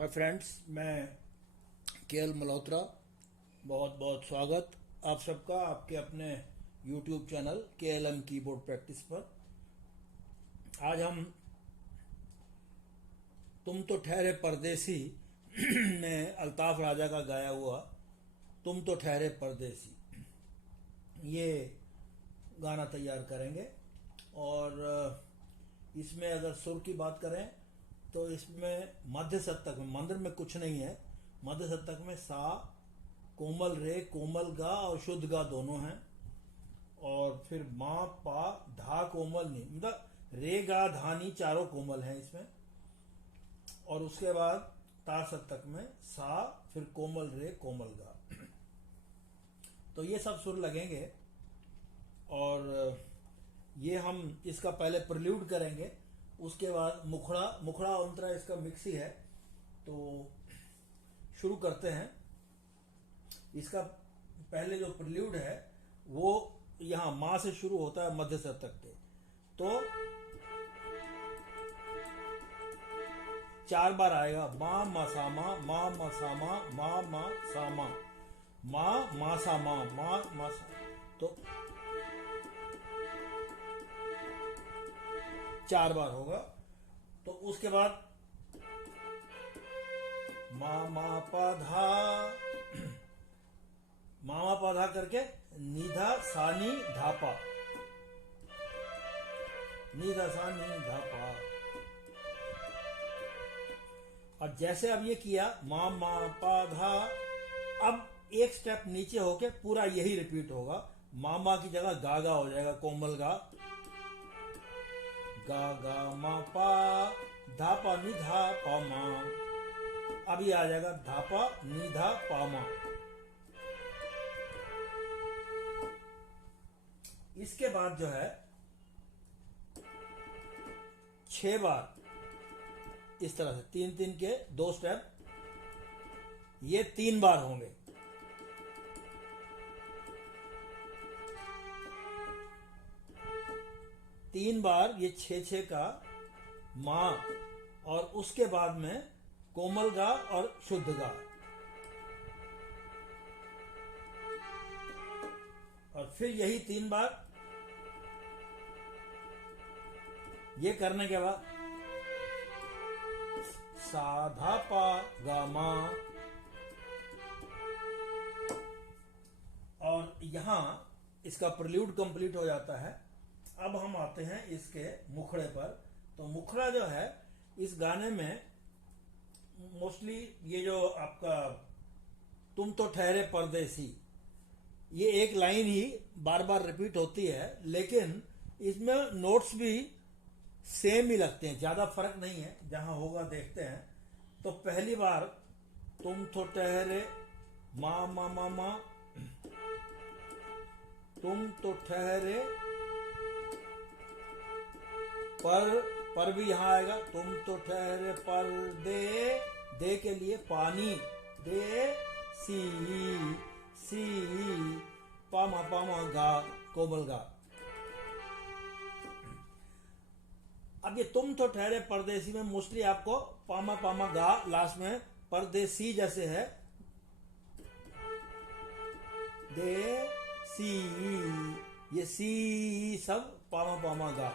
Hi friends, मैं KL Malhotra. बहुत बहुत स्वागत आप सबका आपके अपने YouTube channel KLM keyboard practice पर। आज हम तुम तो ठहरे परदेसी में अल्ताफ राजा का गाया हुआ तुम तो ठहरे परदेसी ये गाना तैयार करेंगे। और इसमें अगर सुर की बात करें तो इसमें मध्य सप्तक में, मंदिर में कुछ नहीं है। मध्य सप्तक में सा, कोमल रे, कोमल गा और शुद्ध गा दोनों हैं। और फिर मा, पा, धा कोमल नी, मतलब रे गा धानी चारों कोमल हैं इसमें। और उसके बाद ता सप्तक में सा, फिर कोमल रे, कोमल गा। तो ये सब सुर लगेंगे। और ये हम इसका पहले प्रल्यूड करेंगे, उसके बाद मुखड़ा मुखड़ा अंतरा इसका मिक्स ही है। तो शुरू करते हैं। इसका पहले जो प्रल्यूड है वो यहाँ माँ से शुरू होता है मध्य सप्तक के। तो 4 बार आएगा। मा मा सा मा, मा मा सा मा, मा मा सा मा, मा सा मा, मा सा। तो 4 बार होगा। तो उसके बाद मा मा पा धा, मामा पा धा करके निधा सानी धापा, निधा सानी धापा। और जैसे अब ये किया मा मा पा धा, अब एक स्टेप नीचे होके पूरा यही रिपीट होगा। मामा की जगह गागा हो जाएगा, कोमल गा। गा गा मा पा, धा पा नि धा पा मा। अब ये आ जाएगा धा पा नि धा पा मा। इसके बाद जो है 6 बार इस तरह से 3-3 के 2 स्टेप, ये 3 बार होंगे। तीन बार ये 6-6 का माँ, और उसके बाद में कोमल गा और शुद्ध गा। और फिर यही 3 बार। ये करने के बाद साधा पा गा मा। और यहां इसका प्रल्यूड कंप्लीट हो जाता है। अब हम आते हैं इसके मुखड़े पर। तो मुखड़ा जो है इस गाने में मोस्टली ये जो आपका तुम तो ठहरे परदेसी, ये एक लाइन ही बार बार रिपीट होती है, लेकिन इसमें नोट्स भी सेम ही लगते हैं, ज्यादा फर्क नहीं है। जहां होगा देखते हैं। तो पहली बार तुम तो ठहरे मा मा मा मा, तुम तो ठहरे पर भी यहां आएगा। तुम तो ठहरे पर दे के लिए पानी, दे सी पामा गा, कोमल गा। अब ये तुम तो ठहरे परदेसी में मोस्टली आपको पामा गा लास्ट में, परदेसी जैसे है, दे सी, ये सी सब पामा गा।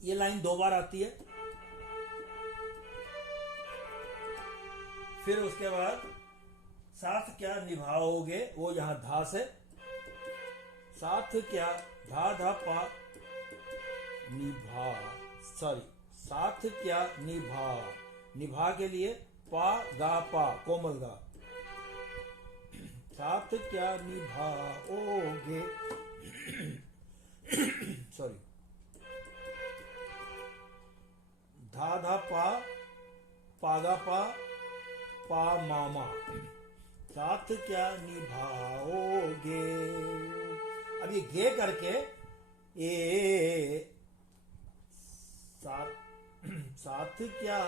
ये लाइन 2 बार आती है। फिर उसके बाद साथ क्या निभाओगे, वो यहां धा से, साथ क्या धा धा पा निभा, सॉरी साथ क्या निभा के लिए पा गा पा, कोमल गा। साथ क्या निभाओगे सॉरी, धा धा पा, पागा पा मामा, साथ क्या निभाओगे। अब ये गे करके साथ क्या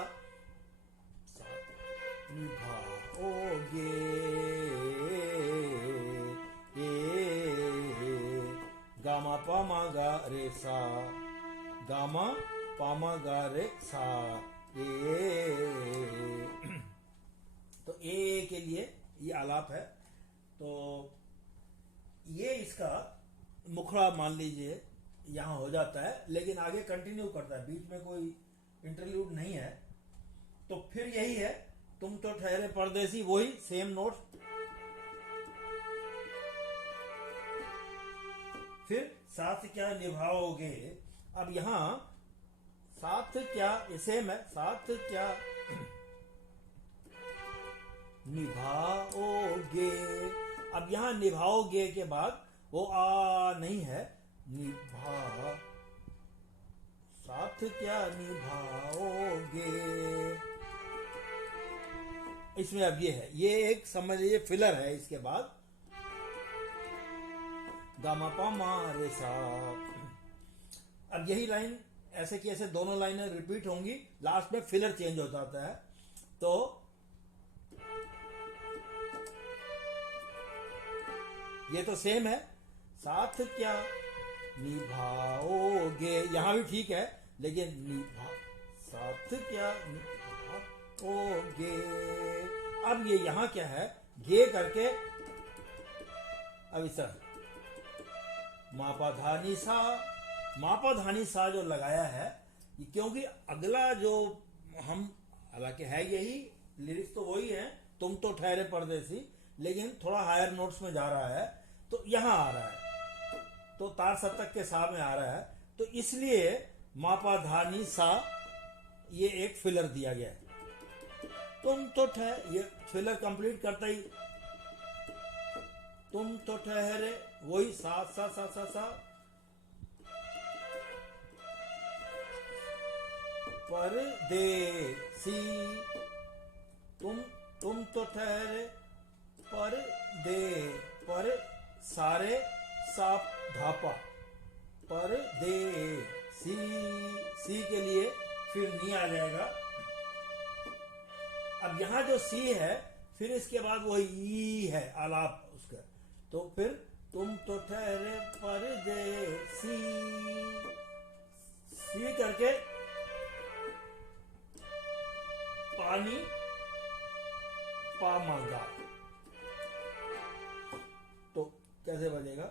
निभाओगे, गामा पामा गा रे सा, गामा पामा गा रे सा, तो ए के लिए ये आलाप है। तो ये इसका मुखड़ा मान लीजिए यहां हो जाता है, लेकिन आगे कंटिन्यू करता है, बीच में कोई इंटरल्यूड नहीं है। तो फिर यही है, तुम तो ठहरे परदेसी, वही सेम नोट। फिर साथ क्या निभाओगे। अब यहां साथ क्या सेम है, साथ क्या निभाओगे। अब यहां निभाओगे के बाद वो आ नहीं है, निभा, साथ क्या निभाओगे। इसमें अब ये है, ये एक समझ लीजिए फिलर है। इसके बाद गामा पा मा रे सा। अब यही लाइन ऐसे की ऐसे दोनों लाइनें रिपीट होंगी, लास्ट में फिलर चेंज हो जाता है। तो ये तो सेम है, साथ क्या निभाओगे, यहां भी ठीक है, लेकिन निभा, साथ क्या निभाओगे। अब ये यहां क्या है, गे करके अब इस तरह मापा धानी सा, मापा धानी सा जो लगाया है, क्योंकि अगला जो हम, हालांकि है यही, लिरिक्स तो वही है, तुम तो ठहरे परदेसी, लेकिन थोड़ा हायर नोट्स में जा रहा है, तो यहां आ रहा है, तो तार सप्तक के सा में आ रहा है, तो इसलिए मापा धानी सा ये एक फिलर दिया गया है। तुम तो ये फिलर कंप्लीट करता ही, तुम तो ठहरे, वही सा सा सा सा सा, परदेसी, तुम तो ठहरे पर दे, पर सारे साप धापा, पर दे सी के लिए फिर नी आ जाएगा। अब यहां जो सी है, फिर इसके बाद वो ई है आलाप उसका, तो फिर तुम तो ठहरे परदेसी, सी करके पानी पा मांगा, तो कैसे बजेगा,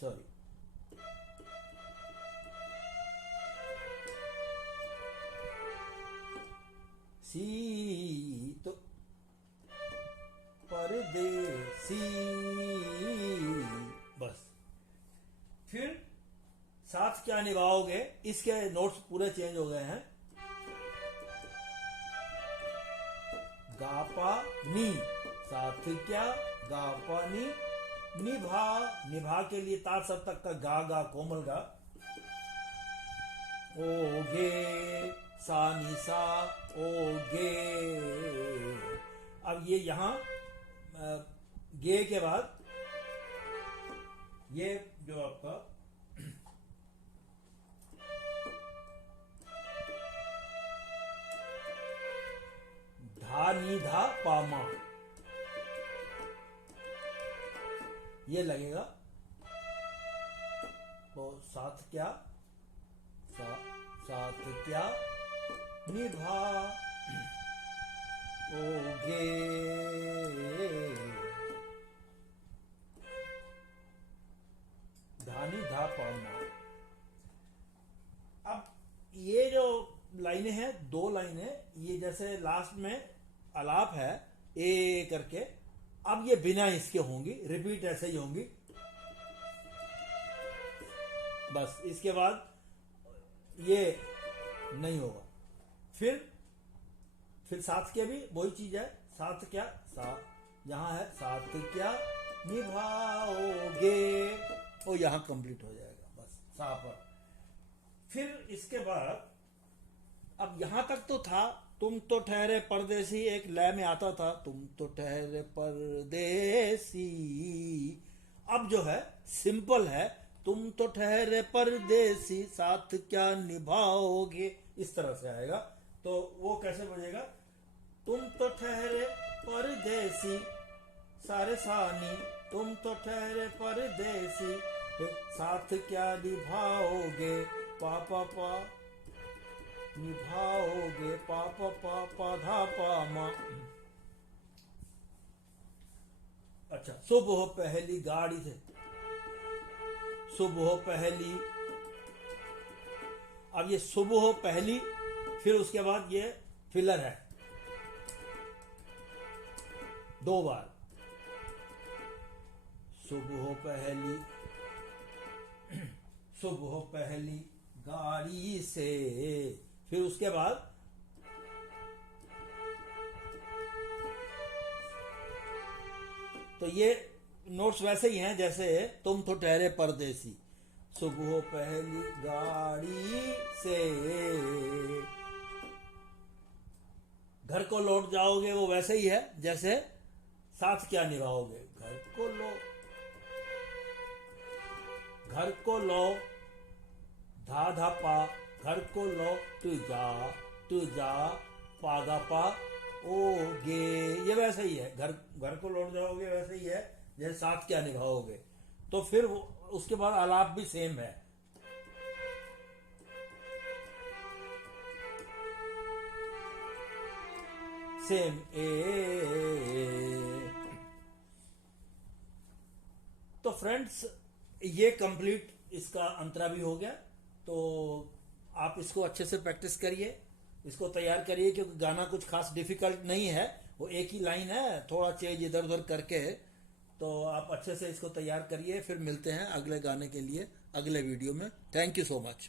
सॉरी, सी तो परदेसी, बस। फिर साथ क्या निभाओगे, इसके नोट्स पूरे चेंज हो गए हैं। गापा नी, साथ क्या गापा नी, निभा, निभा के लिए तार सप्तक का गा गा कोमल गा, ओगे सा नी सा, ओगे। अब ये यहां गे के बाद ये जो आपका धा नी धा पामा, ये लगेगा। तो साथ क्या साथ क्या निभा ओगे, धानी धा पामा। अब ये जो लाइनें हैं, दो लाइनें, ये जैसे लास्ट में आलाप है ए करके, अब ये बिना इसके होंगी, रिपीट ऐसे ही होंगी, बस। इसके बाद ये नहीं होगा। फिर साथ के भी वही चीज है, साथ क्या सा, यहां है साथ क्या निभाओगे, वो यहां कंप्लीट हो जाएगा, बस सा पर। फिर इसके बाद अब यहां तक तो था, तुम तो ठहरे परदेसी, एक लय में आता था, तुम तो ठहरे परदेसी। अब जो है सिंपल है, तुम तो ठहरे परदेसी, साथ क्या निभाओगे, इस तरह से आएगा। तो वो कैसे बजेगा, तुम तो ठहरे परदेसी, सारे सानी, तुम तो ठहरे परदेसी, साथ क्या निभाओगे, पा पा पा, निभाओगे, पा पा पा, पा धा पा मा। अच्छा, सुबह पहली गाड़ी से, सुबह पहली, अब ये सुबह पहली, फिर उसके बाद ये फिलर है 2 बार। सुबह पहली, सुबह पहली गाड़ी से, फिर उसके बाद तो ये नोट्स वैसे ही हैं जैसे तुम तो ठहरे परदेसी। सुबह पहली गाड़ी से घर को लौट जाओगे, वो वैसे ही है जैसे साथ क्या निभाओगे। घर को लो, घर को लो, धा धा पा, घर को लो, तू जा, पागा पा, ओ गे, ये वैसे ही है। घर घर को लौट जाओगे वैसे ही है जैसे साथ क्या निभाओगे। तो फिर उसके बाद आलाप भी सेम है। सेम तो फ्रेंड्स, ये कंप्लीट इसका अंतरा भी हो गया। तो आप इसको अच्छे से प्रैक्टिस करिए, इसको तैयार करिए, क्योंकि गाना कुछ खास डिफिकल्ट नहीं है, वो एक ही लाइन है, थोड़ा चेंज इधर उधर करके। तो आप अच्छे से इसको तैयार करिए, फिर मिलते हैं अगले गाने के लिए अगले वीडियो में। Thank you so much.